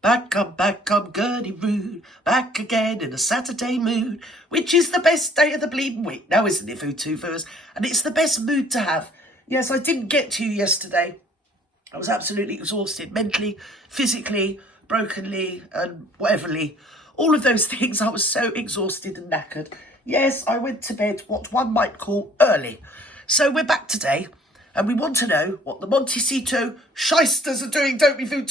Back, I'm Gurney Rude, back again in a Saturday mood, which is the best day of the bleeding week now, isn't it, Food And it's the best mood to have. Yes, I didn't get to you yesterday. I was absolutely exhausted, mentally, physically, brokenly, and whateverly. All of those things, I was so exhausted and knackered. Yes, I went to bed what one might call early. So we're back today. And we want to know what the Montecito shysters are doing, don't we, Food?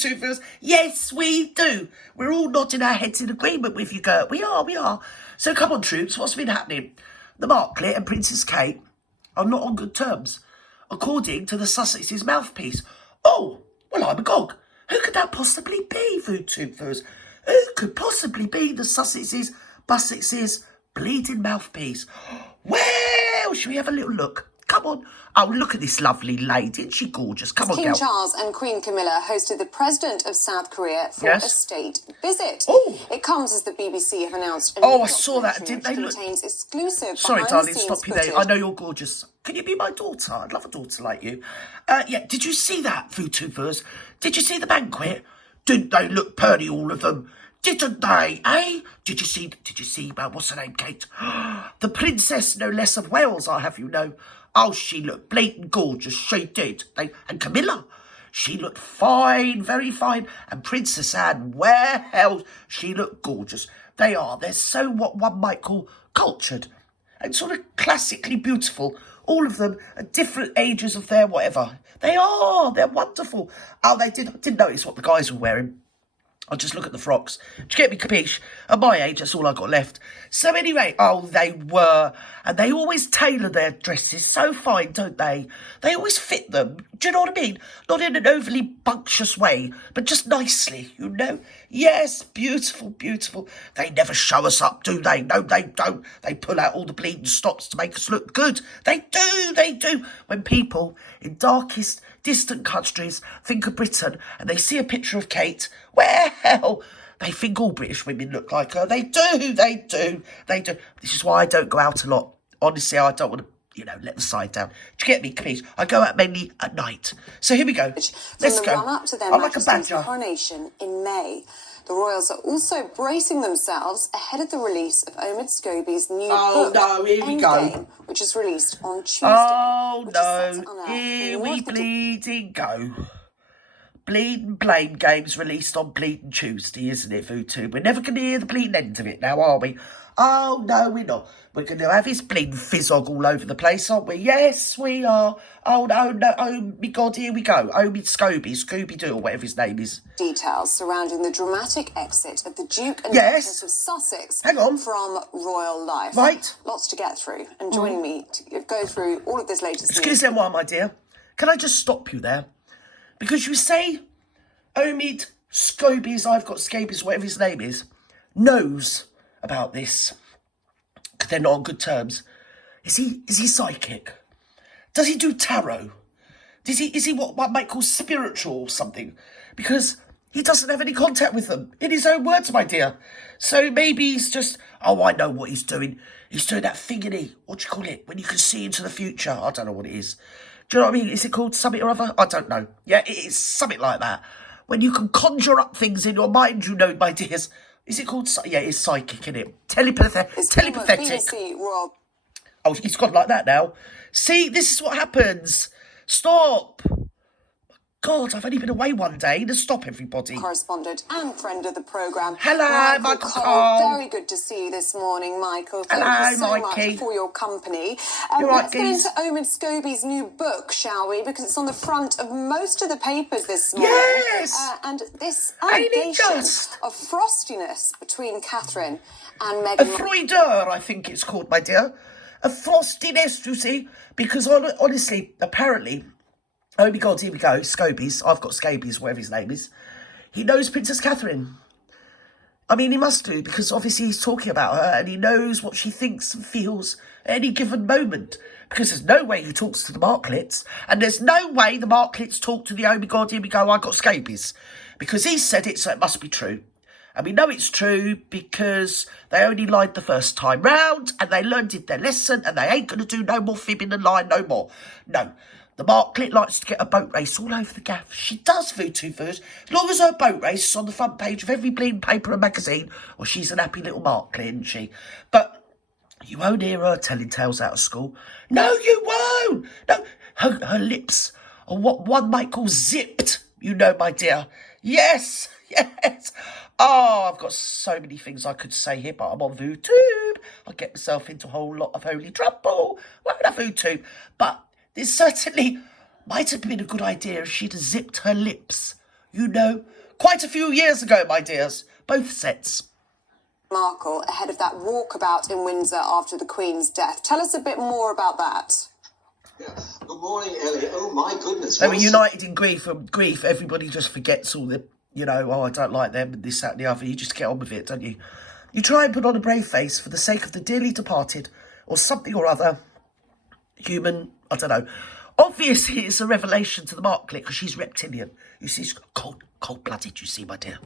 Yes, we do. We're all nodding our heads in agreement with you, Gert. We are. So come on, troops, what's been happening? The Marklet and Princess Kate are not on good terms, according to the Sussex's mouthpiece. Oh, well, I'm agog. Who could that possibly be, Food? Who could possibly be the Sussex's bleeding mouthpiece? Well, shall we have a little look? Come on. Oh, look at this lovely lady. Isn't she gorgeous? Come on, King girl. Charles and Queen Camilla hosted the President of South Korea for a state visit. Oh. It comes as the BBC have announced a I saw that, didn't they? Contains exclusive Sorry, darling, stop you footage. there. I know you're gorgeous. Can you be my daughter? I'd love a daughter like you. Yeah, did you see that, Food? Did you see the banquet? Didn't they look purdy, all of them? Didn't they, eh? Did you see, what's her name, Kate? The Princess, no less of Wales, I have you know. Oh, she looked blatant gorgeous, she did. And Camilla, she looked fine, very fine. And Princess Anne, well, she looked gorgeous. They're so what one might call cultured and sort of classically beautiful. All of them at different ages of their whatever. They're wonderful. Oh, I didn't notice what the guys were wearing. I'll just look at the frocks. Do you get me, capiche? At my age, that's all I got left. So anyway, they were. And they always tailor their dresses so fine, don't they? They always fit them. Do you know what I mean? Not in an overly bunctious way, but just nicely, you know? Yes, beautiful. They never show us up, do they? No, they don't. They pull out all the bleeding stops to make us look good. They do. When people in darkest, distant countries think of Britain and they see a picture of Kate, well, they think all British women look like her. They do. This is why I don't go out a lot. Honestly, I don't want to, let the side down. Do you get me, please? I go out mainly at night. So here we go. Let's go. Run up to their I'm like a Majesty's badger. coronation in May. The royals are also bracing themselves ahead of the release of Omid Scobie's new book, no, here we Endgame, which is released on Tuesday. Oh, no, here we bleeding go. Bleeding blame games released on Bleeding Tuesday, isn't it, Food? We're never going to hear the bleeding end of it now, are we? Oh, no, we're not. We're going to have his bleeding fizzog all over the place, aren't we? Yes, we are. Oh, no. Oh, my God, here we go. Omid Scooby-Doo, or whatever his name is. Details surrounding the dramatic exit of the Duke and Duchess of Sussex from royal life. Right. Lots to get through. And joining me to go through all of this latest news. Excusez-moi, my dear. Can I just stop you there? Because you say Omid Scobie's, I've got scabies, whatever his name is, knows about this. They're not on good terms. Is he psychic? Does he do tarot? Is he what one might call spiritual or something? Because he doesn't have any contact with them. In his own words, my dear. So maybe he's just, I know what he's doing. He's doing that thingy, what do you call it? When you can see into the future. I don't know what it is. Do you know what I mean? Is it called something or other? I don't know. Yeah, it is something like that. When you can conjure up things in your mind, my dears. Is it called? Yeah, it's psychic, isn't it? Telepathic. Oh, he's gone like that now. See, this is what happens. Stop. God, I've only been away one day. Let's stop, everybody. Correspondent and friend of the programme. Hello, Michael Cole. Very good to see you this morning, Michael. Hello, Thank you so Mikey. much for your company. Let's get into Omid Scobie's new book, shall we? Because it's on the front of most of the papers this morning. Yes. And this allegation of frostiness between Catherine and Meghan. A Freudeur, I think it's called, my dear. A frostiness, you see. Because honestly, apparently, oh my God, here we go, Scobies. I've got scabies, whatever his name is. He knows Princess Catherine. I mean, he must do, because obviously he's talking about her and he knows what she thinks and feels at any given moment. Because there's no way he talks to the Marklets, and there's no way the Marklets talk to the, oh my God, here we go, I got scabies. Because he said it, so it must be true. And we know it's true because they only lied the first time round and they learned their lesson and they ain't going to do no more fibbing and lying no more. No. The Marklet likes to get a boat race all over the gaff. She does, Vootoothers. As long as her boat race is on the front page of every bleeding paper and magazine, well, she's an happy little Marklet, isn't she? But you won't hear her telling tales out of school. No, you won't. No, her lips are what one might call zipped, you know, my dear. Yes, yes. Oh, I've got so many things I could say here, but I'm on VooTube. I'll get myself into a whole lot of holy trouble. Won't I, VooTube? But this certainly might have been a good idea if she'd zipped her lips. You know, quite a few years ago, my dears. Both sets. Markle ahead of that walkabout in Windsor after the Queen's death. Tell us a bit more about that. Yeah. Good morning, Ellie. Oh, my goodness. They were united in grief. And grief, everybody just forgets all the, you know, oh, I don't like them and this, that and the other. You just get on with it, don't you? You try and put on a brave face for the sake of the dearly departed or something or other. Human, I don't know. Obviously, it's a revelation to the Marklet because she's reptilian. You see, she's cold-blooded, you see, my dear.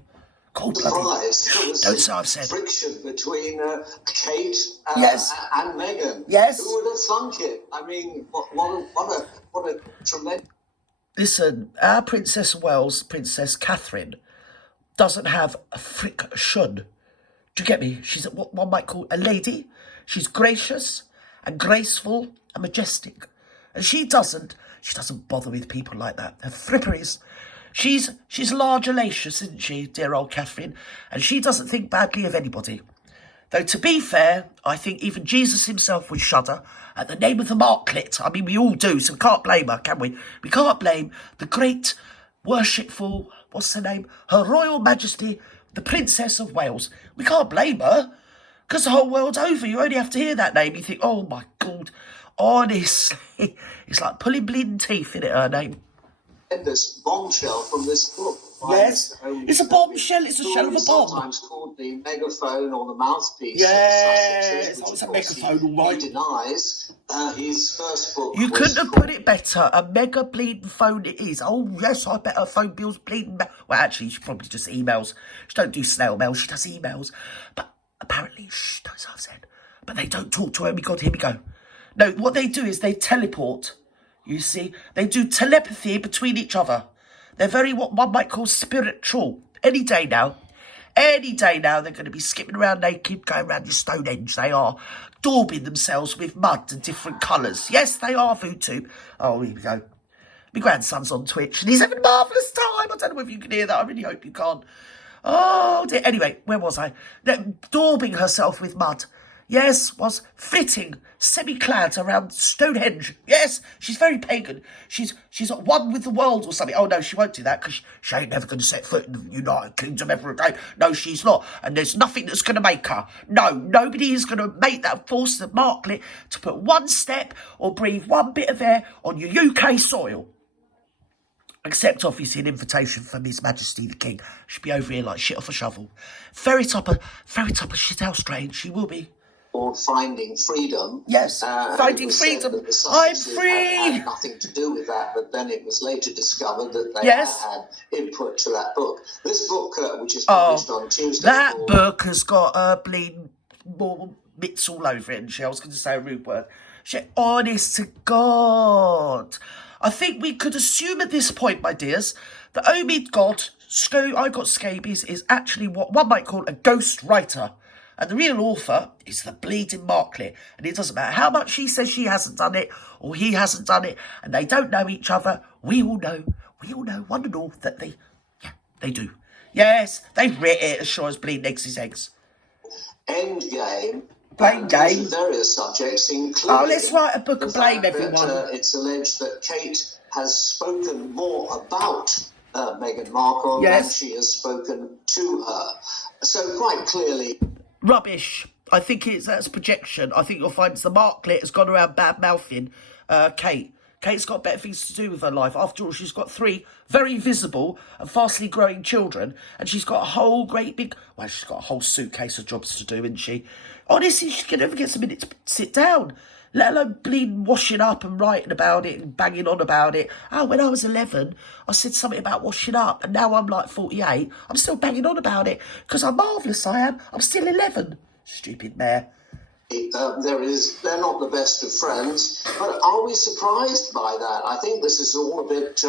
Cold-blooded. Don't say I've said. Friction between Kate yes. and Meghan. Yes. Who would have thunk it? I mean, what a tremendous... Listen, our Princess of Wales, Princess Catherine, doesn't have a friction. Do you get me? She's what one might call a lady. She's gracious and graceful and majestic. And she doesn't bother with people like that. Her fripperies. She's largelacious, isn't she, dear old Catherine? And she doesn't think badly of anybody. Though, to be fair, I think even Jesus himself would shudder at the name of the Marklet. I mean, we all do, so we can't blame her, can we? We can't blame the great, worshipful, what's her name? Her Royal Majesty, the Princess of Wales. We can't blame her, because the whole world's over. You only have to hear that name. You think, oh, my God. Honestly, it's like pulling bleeding teeth, in it, her name. Tremendous bombshell from this book. Yes, it's a bombshell. It's a shell of a bomb. Sometimes called the megaphone or the mouthpiece. Yes, it's a megaphone, all right. He denies his first book. You couldn't have put it better. A mega bleeding phone it is. Oh, yes, I bet her phone bill's bleeding. Well, actually, she probably just emails. She don't do snail mail. She does emails. But apparently, that's what I've said. But they don't talk to her. Oh, my God, here we go. No, what they do is they teleport. You see, they do telepathy between each other. They're very, what one might call spiritual. Any day now, they're going to be skipping around naked, going around the Stonehenge. They are daubing themselves with mud and different colours. Yes, they are, VooTube. Oh, here we go. My grandson's on Twitch and he's having a marvellous time. I don't know if you can hear that. I really hope you can't. Oh, dear. Anyway, where was I? Daubing herself with mud. Yes, was flitting, semi-clad around Stonehenge. Yes, she's very pagan. She's at one with the world or something. Oh, no, she won't do that because she ain't never going to set foot in the United Kingdom ever again. No, she's not. And there's nothing that's going to make her. No, nobody is going to make that force the Marklet to put one step or breathe one bit of air on your UK soil. Except, obviously, an invitation from His Majesty the King. She'll be over here like shit off a shovel. Very top of shit house drain. She will be. Or finding freedom. Yes, finding freedom. I'm free. Had nothing to do with that, but then it was later discovered that they had input to that book. This book, which is published on Tuesday. That book has got bleeding more bits all over it, and I was going to say a rude word. Honest to God. I think we could assume at this point, my dears, that Omid God, I got scabies, is actually what one might call a ghost writer. And the real author is the bleeding Marklet. And it doesn't matter how much she says she hasn't done it or he hasn't done it. And they don't know each other. We all know, one and all, that they do. Yes, they've written it as sure as bleeding eggs is eggs. Endgame. Blame game. Various subjects, including... Oh, let's write a book and blame everyone. It's alleged that Kate has spoken more about Meghan Markle than she has spoken to her. So quite clearly... Rubbish. I think that's projection. I think you'll find the Marklet has gone around bad-mouthing Kate. Kate's got better things to do with her life. After all, she's got 3 very visible and fastly growing children. And she's got a whole she's got a whole suitcase of jobs to do, isn't she? Honestly, she can never get a minute to sit down. Let alone bleeding washing up and writing about it and banging on about it. Oh, when I was 11, I said something about washing up. And now I'm like 48. I'm still banging on about it. Because I'm marvellous, I am. I'm still 11. Stupid mare. they're not the best of friends, but are we surprised by that? I think this is all a bit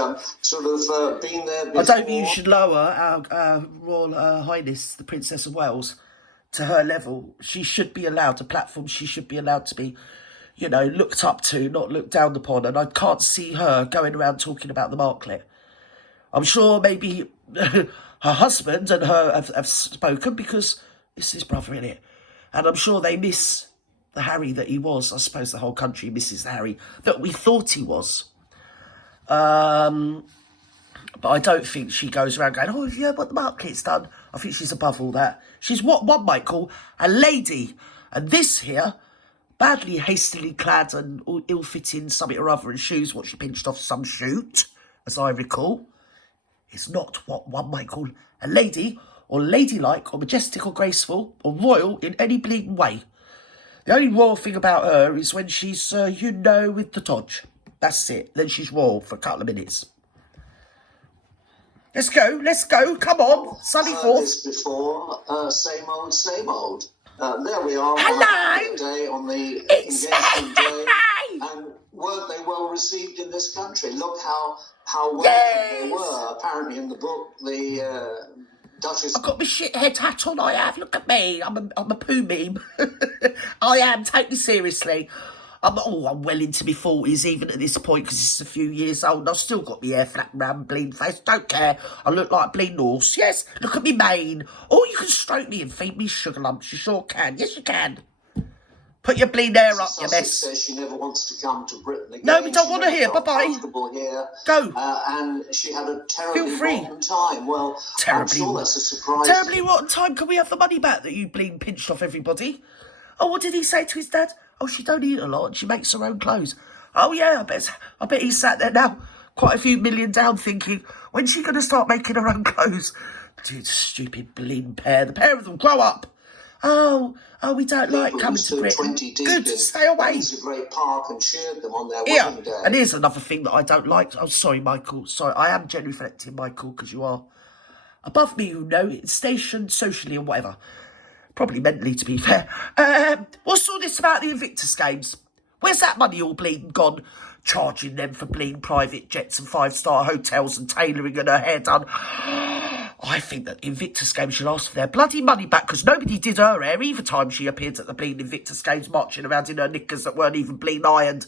been there before. I don't think you should lower our Royal Highness, the Princess of Wales, to her level. She should be allowed a platform. She should be allowed to be, you know, looked up to, not looked down upon. And I can't see her going around talking about the Marklet. I'm sure maybe her husband and her have spoken, because it's his brother, innit? And I'm sure they miss the Harry that he was. I suppose the whole country misses the Harry that we thought he was. But I don't think she goes around going, oh, have you heard what the Marklet's done? I think she's above all that. She's what one might call a lady. And this here, badly, hastily clad and ill-fitting something or other, and shoes, what she pinched off some shoot, as I recall, is not what one might call a lady, or ladylike, or majestic, or graceful, or royal in any bleeding way. The only royal thing about her is when she's, you know, with the Dodge. That's it. Then she's royal for a couple of minutes. Let's go, come on, sunny forth. This before, same old. There we are. Hello. Day on the It's engagement day, and weren't they well received in this country? Look how welcome they were. Apparently, in the book, the Duchess. I've got my shithead hat on, I have. Look at me. I'm a poo meme. I am, take me seriously. I'm well into my 40s even at this point, because it's a few years old and I've still got my hair flat round, bleeding face. Don't care. I look like a bleeding horse. Yes, look at me mane. Or you can stroke me and feed me sugar lumps. You sure can. Yes, you can. Put your bleeding hair up, you mess. Says she never wants to come to Britain again. No, we don't want to hear. Bye-bye. Comfortable here. Go. And she had a terribly Feel free. rotten time. Well, Terribly, I'm sure that's a surprise. Terribly rotten time. Can we have the money back that you bleeding pinched off everybody? Oh, what did he say to his dad? Oh, she don't eat a lot and she makes her own clothes. Oh, yeah, I bet he's sat there now, quite a few million down, thinking, when's she going to start making her own clothes? Dude, stupid bleeding pair. The pair of them, grow up. Oh, we don't like coming to Britain. Good, stay away. It's a great park and cheered them on their Yeah, wedding day. and here's another thing that I don't like. Oh, sorry, Michael. Sorry, I am genuinely reflecting, Michael, because you are above me, you know, stationed socially and whatever. Probably mentally, to be fair. What's all this about the Invictus Games? Where's that money all bleeding gone? Charging them for bleeding private jets and 5-star hotels and tailoring and her hair done. I think that the Invictus Games should ask for their bloody money back, because nobody did her hair either time she appeared at the bleeding Invictus Games, marching around in her knickers that weren't even bleeding ironed.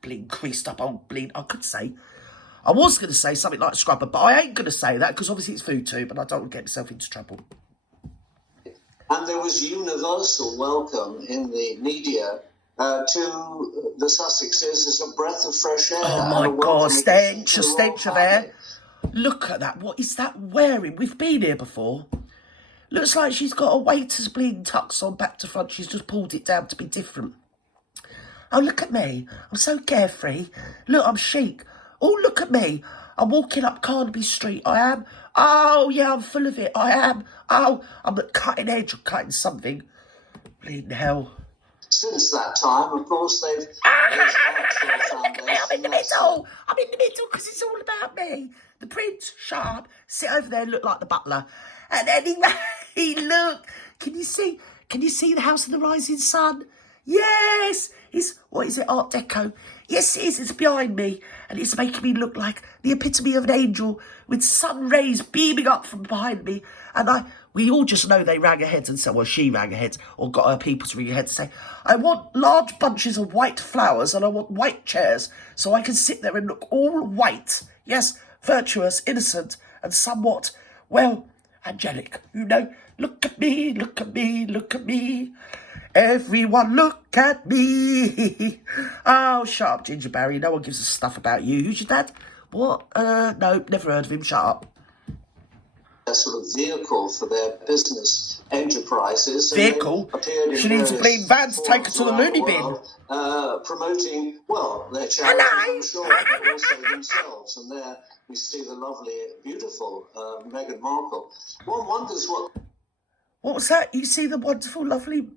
Bleeding creased up old bleeding. I was going to say something like scrubber, but I ain't going to say that, because obviously it's food tube and I don't want to get myself into trouble. And there was universal welcome in the media to the Sussexes as a breath of fresh air. Oh my God, stench of air. Look at that. What is that wearing? We've been here before. Looks like she's got a waiter's bleeding tux on back to front. She's just pulled it down to be different. Oh, look at me. I'm so carefree. Look, I'm chic. Oh, look at me. I'm walking up Carnaby Street. I am. Oh, yeah, I'm full of it. I am. Oh, I'm at cutting edge of cutting something. Bleeding hell. Since that time, of course, they've... I'm in the middle. I'm in the middle because it's all about me. The prince, shut up. Sit over there and look like the butler. And anyway, look. Can you see the House of the Rising Sun? Yes. It's, what is it, Art Deco? Yes, it is. It's behind me. And it's making me look like the epitome of an angel with sun rays beaming up from behind me. And we all just know they rang ahead and said, well, she rang ahead or got her people to ring ahead to say, I want large bunches of white flowers and I want white chairs so I can sit there and look all white. Yes, virtuous, innocent, and somewhat, well, angelic. You know, look at me, look at me, look at me. Everyone look at me. Oh, shut up, Ginger Barry. No one gives a stuff about you. Who's your dad? What? No, never heard of him. Shut up. A sort of vehicle for their business enterprises. Vehicle? She needs a bleeding van to take her to the loony bin. Promoting, well, their charity, I'm sure, but also themselves. And there we see the lovely, beautiful Meghan Markle. One wonders what... What was that? You see the wonderful, lovely...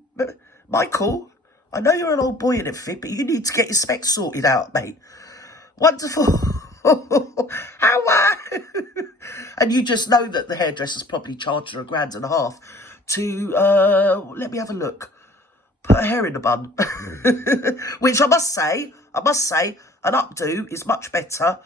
Michael, I know you're an old boy and everything, but you need to get your specs sorted out, mate. Wonderful. How And you just know that the hairdresser's probably charged her £1.5 grand to, let me have a look, put her hair in a bun. Which I must say, an updo is much better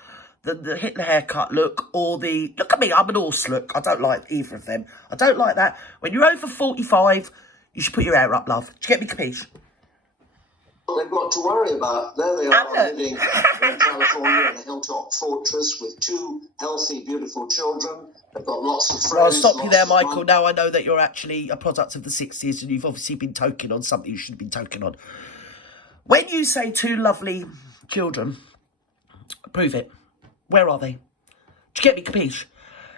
than the Hitler haircut look or the, look at me, I'm an horse look. I don't like either of them. I don't like that. When you're over 45, you should put your hair up, love. Do you get me, capiche? They've got to worry about. There they are living in California in a hilltop fortress with 2 healthy, beautiful children. They've got lots of friends. Well, I'll stop you there, Michael. Now I know that you're actually a product of the 60s and you've obviously been toking on something you should have been toking on. When you say 2 lovely children, prove it. Where are they? Do you get me, capiche?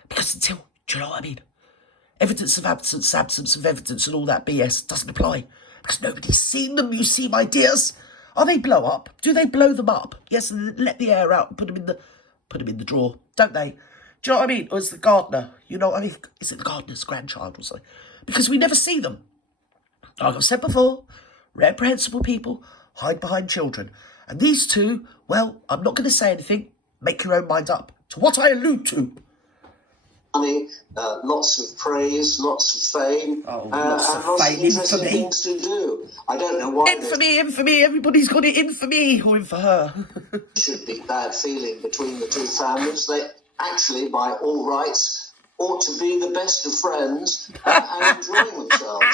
Because until, do you know what I mean? Evidence of absence of evidence and all that BS doesn't apply. Because nobody's seen them, you see, my dears. Are they blow up? Do they blow them up? Yes, and let the air out and put them in the drawer, don't they? Do you know what I mean? Or is the gardener, you know what I mean? Is it the gardener's grandchild or something? Because we never see them. Like I've said before, reprehensible people hide behind children. And these 2, well, I'm not going to say anything. Make your own mind up to what I allude to. Money, lots of praise, lots of fame, lots and of lots fame, of interesting infamy. things to do. I don't know why Infamy, everybody's got it in for me or in for her. there should be bad feeling between the 2 families. They actually, by all rights, ought to be the best of friends and enjoying themselves.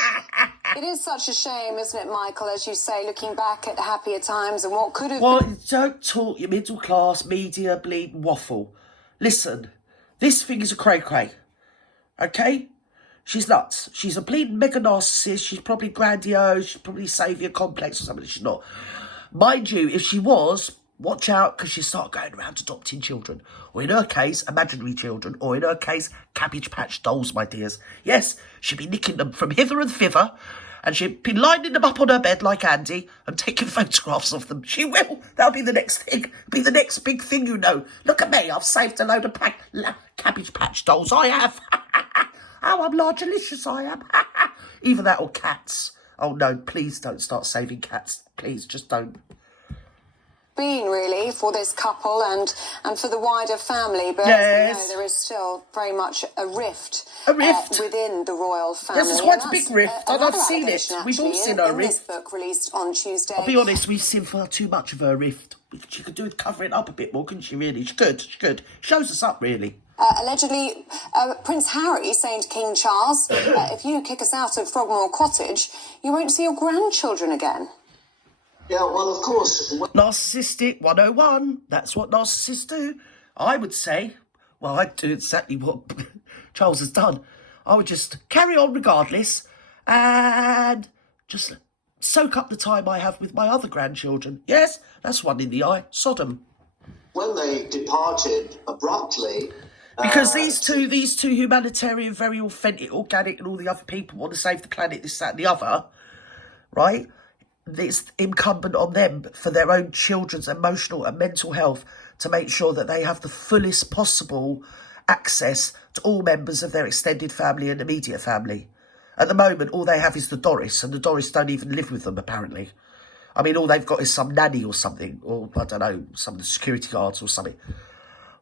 It is such a shame, isn't it, Michael, as you say, looking back at happier times and what could have Well, don't talk your middle class media bleeding waffle. Listen, this thing is a cray-cray, okay? She's nuts. She's a bleeding mega narcissist. She's probably grandiose. She's probably saviour complex or something. She's not. Mind you, if she was, watch out, because she'll start going around adopting children. Or in her case, imaginary children. Or in her case, Cabbage Patch dolls, my dears. Yes, she'll be nicking them from hither and thither. And she'll be lining them up on her bed like Andy and taking photographs of them. She will. That'll be the next thing. Be the next big thing, you know. Look at me. I've saved a load of Cabbage Patch dolls. I have. Oh, I'm largelicious, I am. Either that or cats. Oh, no, please don't start saving cats. Please, just don't. been really for this couple and for the wider family, but yes. as we know, there is still very much a rift within the royal family. Yes, it's quite a big rift, and I've seen it. We've all seen her rift. This book released on Tuesday. I'll be honest, we've seen far too much of her rift. She could do with covering it up a bit more, couldn't she, really? She could. Shows us up, really. Allegedly, Prince Harry saying to King Charles, if you kick us out of Frogmore Cottage, you won't see your grandchildren again. Yeah, well, of course. Narcissistic 101. That's what narcissists do. I would say, well, I'd do exactly what Charles has done. I would just carry on regardless and just soak up the time I have with my other grandchildren. Yes, that's one in the eye. Sodom. When they departed abruptly... Because these two humanitarian, very authentic, organic, and all the other people want to save the planet, this, that, and the other, right? It's incumbent on them for their own children's emotional and mental health to make sure that they have the fullest possible access to all members of their extended family and immediate family. At the moment, all they have is the Doris, and the Doris don't even live with them, apparently. I mean, all they've got is some nanny or something, or, I don't know, some of the security guards or something.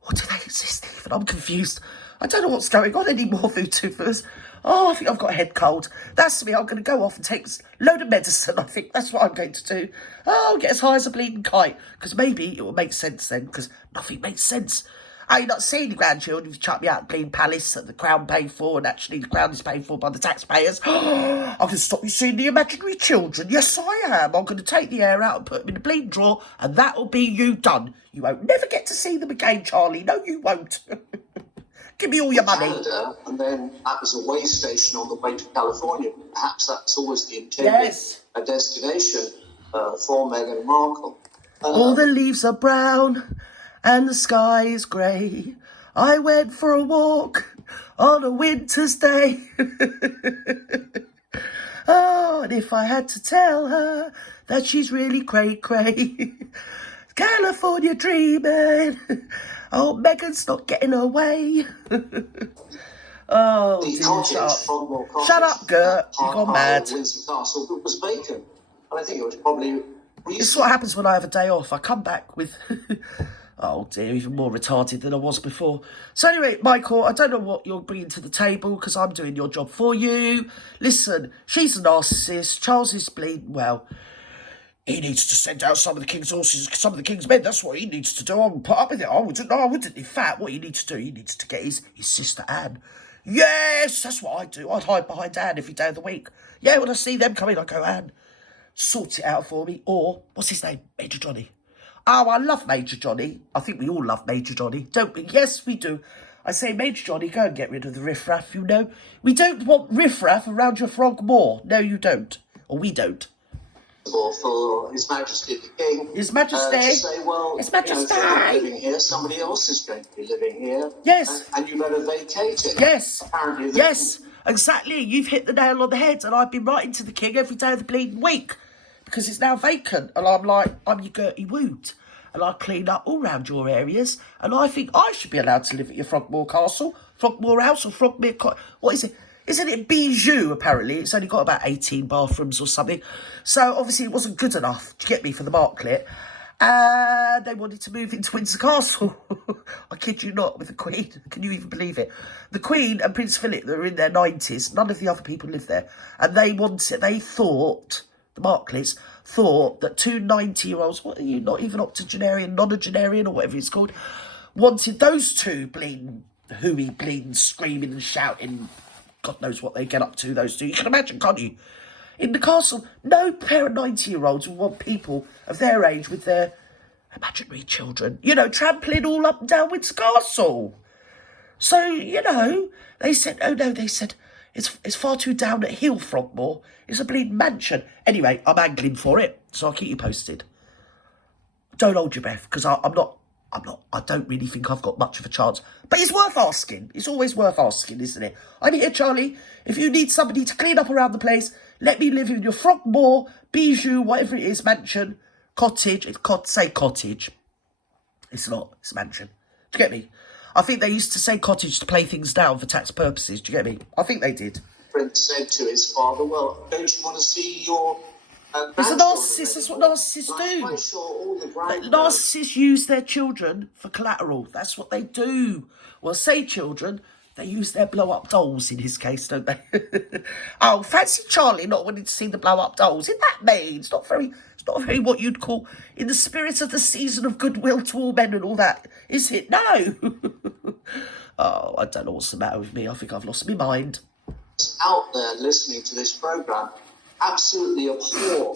Or do they exist even? I'm confused. I don't know what's going on anymore, VTubers. Oh, I think I've got a head cold. That's me. I'm going to go off and take a load of medicine, I think. That's what I'm going to do. Oh, I'll get as high as a bleeding kite. Because maybe it will make sense then. Because nothing makes sense. Are you not seeing the grandchildren who've chucked me out of Bleeding Palace that the Crown paid for, and actually the Crown is paid for by the taxpayers? I can stop you seeing the imaginary children. Yes, I am. I'm going to take the air out and put them in the bleeding drawer, and that'll be you done. You won't never get to see them again, Charlie. No, you won't. Give me all your money. Canada, and then that was a way station on the way to California. Perhaps that's always the intended a destination for Meghan Markle. All the leaves are brown and the sky is grey. I went for a walk on a winter's day. Oh, and if I had to tell her that she's really cray-cray, California dreaming. Oh, Meghan's not getting away. Oh, the dear, cottage, shut up, Gert. You've gone mad. Windsor Castle was vacant. And I think it was probably... This is what happens when I have a day off. I come back with Oh dear, even more retarded than I was before. So anyway, Michael, I don't know what you're bringing to the table because I'm doing your job for you. Listen, she's a narcissist. Charles is bleeding well. He needs to send out some of the king's horses, some of the king's men. That's what he needs to do. I wouldn't put up with it. I wouldn't. In fact, what he needs to do, he needs to get his sister Anne. Yes, that's what I do. I'd hide behind Anne every day of the week. Yeah, when I see them coming, I go, Anne, sort it out for me. Or, what's his name? Major Johnny. Oh, I love Major Johnny. I think we all love Major Johnny, don't we? Yes, we do. I say, Major Johnny, go and get rid of the riffraff, you know. We don't want riffraff around your frog moor. No, you don't. Or we don't. For His Majesty the King. His Majesty. To say, well, His Majesty. if you're not living here, somebody else is going to be living here. Yes. And you better vacate it. Yes. Apparently. Yes, exactly. You've hit the nail on the head, and I've been writing to the King every day of the bleeding week because it's now vacant. And I'm like, I'm your Gertie Woot. And I clean up all round your areas, and I think I should be allowed to live at your Frogmore Castle, Frogmore House, or Frogmere... What is it? Isn't it bijou, apparently? It's only got about 18 bathrooms or something. So, obviously, it wasn't good enough to get me for the Marklet. And they wanted to move into Windsor Castle. I kid you not, with the Queen. Can you even believe it? The Queen and Prince Philip, they were in their 90s. None of the other people lived there. And they thought, the Marklets, thought that two 90-year-olds, what are you, not even octogenarian, nonagenarian, or whatever it's called, wanted those two bleeding, HOOEY, bleeding, screaming and shouting. God knows what they get up to, those two. You can imagine, can't you? In the castle, no pair of 90-year-olds would want people of their age with their imaginary children, you know, trampling all up and down Windsor Castle. So, you know, they said, oh no, they said, it's far too down at heel, Frogmore. It's a bleeding mansion. Anyway, I'm angling for it, so I'll keep you posted. Don't hold your breath, because I don't really think I've got much of a chance. But it's worth asking. It's always worth asking, isn't it? I'm here, Charlie. If you need somebody to clean up around the place, let me live in your Frogmore, bijou, whatever it is, mansion, cottage. Say cottage. It's not. It's a mansion. Do you get me? I think they used to say cottage to play things down for tax purposes. Do you get me? I think they did. Prince said to his father, well, don't you want to see your... It's a narcissist. That's what narcissists do. I'm quite sure all the narcissists use their children for collateral. That's what they do. Well, say children, they use their blow-up dolls in his case, don't they? Oh, fancy Charlie not wanting to see the blow-up dolls. Isn't that mean? It's not very what you'd call in the spirit of the season of goodwill to all men and all that, is it? No. Oh, I don't know what's the matter with me. I think I've lost my mind. Out there listening to this programme absolutely abhor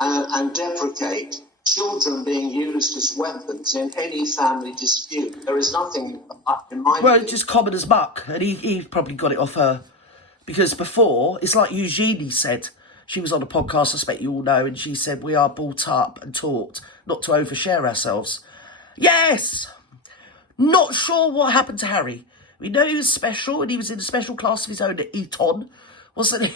and deprecate children being used as weapons in any family dispute. There is nothing in my Well, just common as muck, and he probably got it off her. Because before, it's like Eugenie said, she was on a podcast, I expect you all know, and she said, we are brought up and taught not to overshare ourselves. Yes! Not sure what happened to Harry. We know he was special, and he was in a special class of his own at Eton, wasn't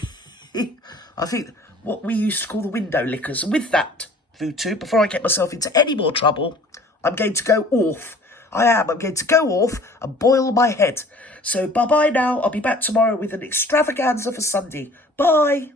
he? I think what we used to call the window lickers. And with that, Vutu, before I get myself into any more trouble, I'm going to go off. I'm going to go off and boil my head. So bye-bye now. I'll be back tomorrow with an extravaganza for Sunday. Bye.